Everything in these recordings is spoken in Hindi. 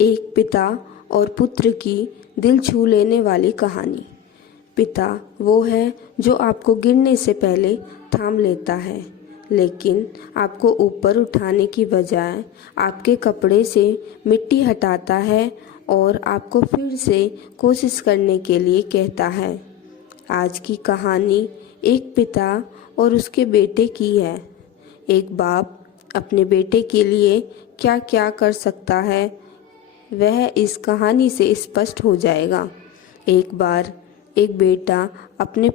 एक पिता और पुत्र की दिल छू लेने वाली कहानी। पिता वो है जो आपको गिरने से पहले थाम लेता है, लेकिन आपको ऊपर उठाने की बजाय आपके कपड़े से मिट्टी हटाता है और आपको फिर से कोशिश करने के लिए कहता है। आज की कहानी एक पिता और उसके बेटे की है। एक बाप अपने बेटे के लिए क्या क्या कर सकता है, वह इस कहानी से स्पष्ट हो जाएगा। एक बार एक बेटा अपने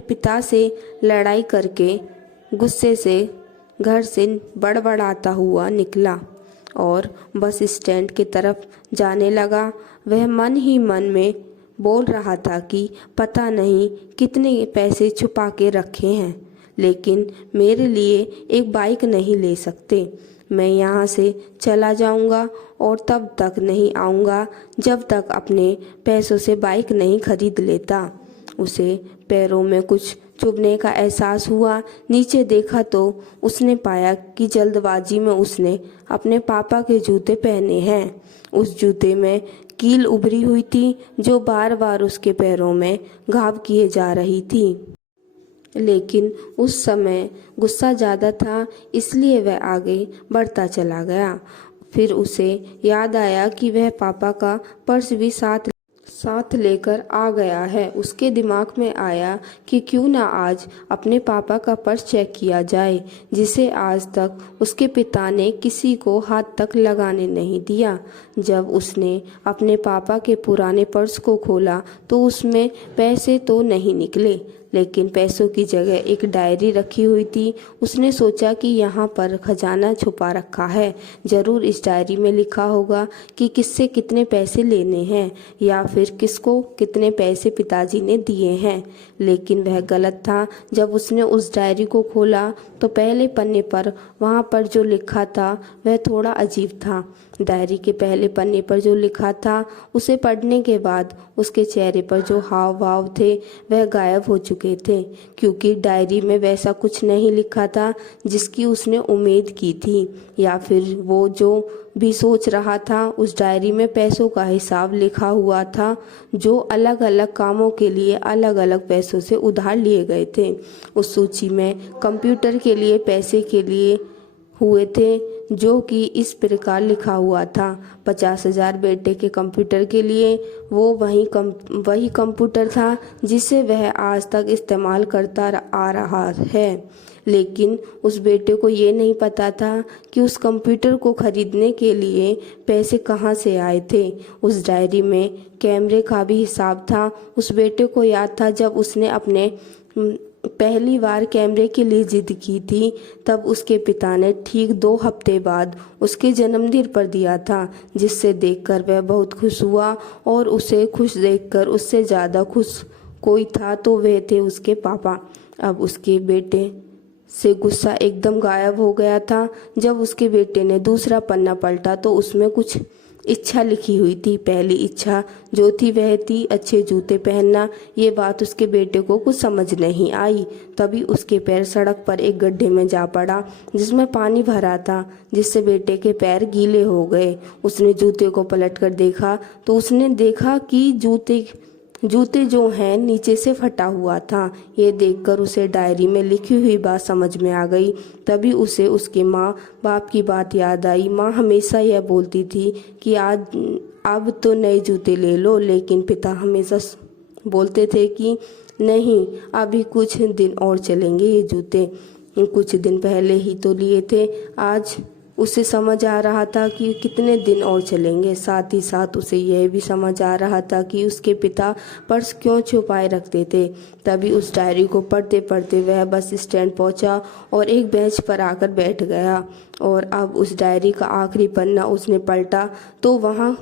पिता से लड़ाई करके गुस्से से घर से बड़बड़ाता हुआ निकला और बस स्टैंड की तरफ जाने लगा। वह मन ही मन में बोल रहा था कि पता नहीं कितने पैसे छुपा के रखे हैं, लेकिन मेरे लिए एक बाइक नहीं ले सकते। मैं यहाँ से चला जाऊँगा और तब तक नहीं आऊँगा जब तक अपने पैसों से बाइक नहीं खरीद लेता। उसे पैरों में कुछ चुभने का एहसास हुआ। नीचे देखा तो उसने पाया कि जल्दबाजी में उसने अपने पापा के जूते पहने हैं। उस जूते में कील उभरी हुई थी जो बार बार उसके पैरों में घाव किए जा रही थी, लेकिन उस समय गुस्सा ज़्यादा था, इसलिए वह आगे बढ़ता चला गया। फिर उसे याद आया कि वह पापा का पर्स भी साथ लेकर आ गया है। उसके दिमाग में आया कि क्यों ना आज अपने पापा का पर्स चेक किया जाए, जिसे आज तक उसके पिता ने किसी को हाथ तक लगाने नहीं दिया। जब उसने अपने पापा के पुराने पर्स को खोला तो उसमें पैसे तो नहीं निकले, लेकिन पैसों की जगह एक डायरी रखी हुई थी। उसने सोचा कि यहाँ पर खजाना छुपा रखा है, जरूर इस डायरी में लिखा होगा कि किससे कितने पैसे लेने हैं या फिर किसको कितने पैसे पिताजी ने दिए हैं। लेकिन वह गलत था। जब उसने उस डायरी को खोला तो पहले पन्ने पर वहाँ पर जो लिखा था वह थोड़ा अजीब था। डायरी के पहले पन्ने पर जो लिखा था उसे पढ़ने के बाद उसके चेहरे पर जो हाव भाव थे वह गायब हो चुके थे, क्योंकि डायरी में वैसा कुछ नहीं लिखा था जिसकी उसने उम्मीद की थी, या फिर वो जो भी सोच रहा था। उस डायरी में पैसों का हिसाब लिखा हुआ था जो अलग अलग कामों के लिए अलग अलग पैसों से उधार लिए गए थे। उस सूची में कंप्यूटर के लिए पैसे के लिए हुए थे, जो कि इस प्रकार लिखा हुआ था 50,000 बेटे के कंप्यूटर के लिए। वो वही कंप्यूटर था जिसे वह आज तक इस्तेमाल करता आ रहा है, लेकिन उस बेटे को ये नहीं पता था कि उस कंप्यूटर को खरीदने के लिए पैसे कहाँ से आए थे। उस डायरी में कैमरे का भी हिसाब था। उस बेटे को याद था जब उसने अपने पहली बार कैमरे के लिए जिद की थी, तब उसके पिता ने ठीक 2 हफ्ते बाद उसके जन्मदिन पर दिया था, जिससे देखकर वह बहुत खुश हुआ। और उसे खुश देखकर उससे ज़्यादा खुश कोई था तो वे थे उसके पापा। अब उसके बेटे से गुस्सा एकदम गायब हो गया था। जब उसके बेटे ने दूसरा पन्ना पलटा तो उसमें कुछ इच्छा लिखी हुई थी। पहली इच्छा जो थी वह थी अच्छे जूते पहनना। ये बात उसके बेटे को कुछ समझ नहीं आई। तभी उसके पैर सड़क पर एक गड्ढे में जा पड़ा जिसमें पानी भरा था, जिससे बेटे के पैर गीले हो गए। उसने जूते को पलट कर देखा तो उसने देखा कि जूते जो हैं नीचे से फटा हुआ था। ये देखकर उसे डायरी में लिखी हुई बात समझ में आ गई। तभी उसे उसके माँ बाप की बात याद आई। माँ हमेशा यह बोलती थी कि अब तो नए जूते ले लो, लेकिन पिता हमेशा बोलते थे कि नहीं, अभी कुछ दिन और चलेंगे ये जूते। कुछ दिन पहले ही तो लिए थे। आज उसे समझ आ रहा था कि कितने दिन और चलेंगे। साथ ही साथ उसे यह भी समझ आ रहा था कि उसके पिता पर्स क्यों छुपाए रखते थे। तभी उस डायरी को पढ़ते पढ़ते वह बस स्टैंड पहुंचा और एक बेंच पर आकर बैठ गया। और अब उस डायरी का आखिरी पन्ना उसने पलटा तो वहाँ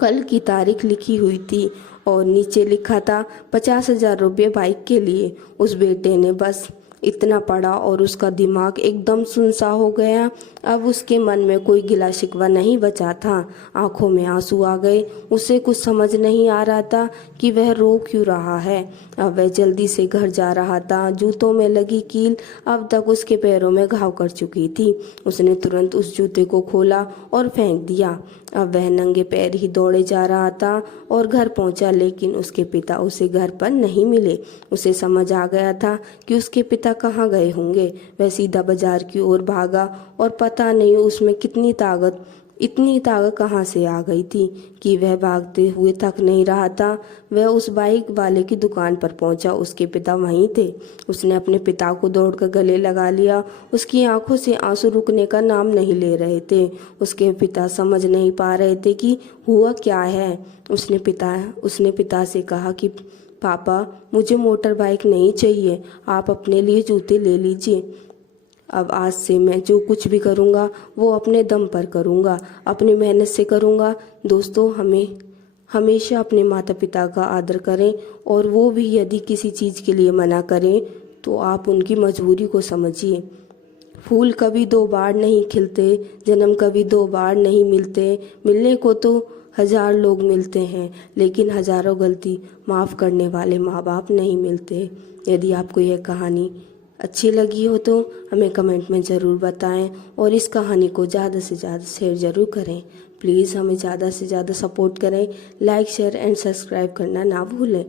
कल की तारीख लिखी हुई थी और नीचे लिखा था 50,000 रुपये बाइक के लिए। उस बेटे ने बस इतना पढ़ा और उसका दिमाग एकदम सुनसा हो गया। अब उसके मन में कोई गिला शिकवा नहीं बचा था। आंखों में आंसू आ गए। उसे कुछ समझ नहीं आ रहा था कि वह रो क्यों रहा है। अब वह जल्दी से घर जा रहा था। जूतों में लगी कील अब तक उसके पैरों में घाव कर चुकी थी। उसने तुरंत उस जूते को खोला और फेंक दिया। अब वह नंगे पैर ही दौड़े जा रहा था और घर पहुंचा, लेकिन उसके पिता उसे घर पर नहीं मिले। उसे समझ आ गया था कि उसके पिता कहाँ गए होंगे। वह सीधा बाजार की ओर भागा और पता नहीं उसमें इतनी ताकत कहाँ से आ गई थी कि वह भागते हुए थक नहीं रहा था। वह उस बाइक वाले की दुकान पर पहुंचा। उसके पिता वहीं थे। उसने अपने पिता को दौड़कर गले लगा लिया। उसकी आंखों से आंसू रुकने का नाम नहीं ले रहे थे। उसके पिता समझ नहीं पा रहे थे कि हुआ क्या है। उसने पिता से कहा कि पापा, मुझे मोटर बाइक नहीं चाहिए, आप अपने लिए जूते ले लीजिए। अब आज से मैं जो कुछ भी करूँगा वो अपने दम पर करूँगा, अपनी मेहनत से करूँगा। दोस्तों, हमें हमेशा अपने माता पिता का आदर करें, और वो भी यदि किसी चीज़ के लिए मना करें तो आप उनकी मजबूरी को समझिए। फूल कभी दो बार नहीं खिलते, जन्म कभी दो बार नहीं मिलते। मिलने को तो 1000 लोग मिलते हैं, लेकिन हजारों गलती माफ़ करने वाले माँ बाप नहीं मिलते। यदि आपको यह कहानी अच्छी लगी हो तो हमें कमेंट में ज़रूर बताएं, और इस कहानी को ज़्यादा से ज़्यादा शेयर ज़रूर करें। प्लीज़ हमें ज़्यादा से ज़्यादा सपोर्ट करें। लाइक, शेयर एंड सब्सक्राइब करना ना भूलें।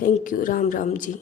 Thank you. Ram Ram ji.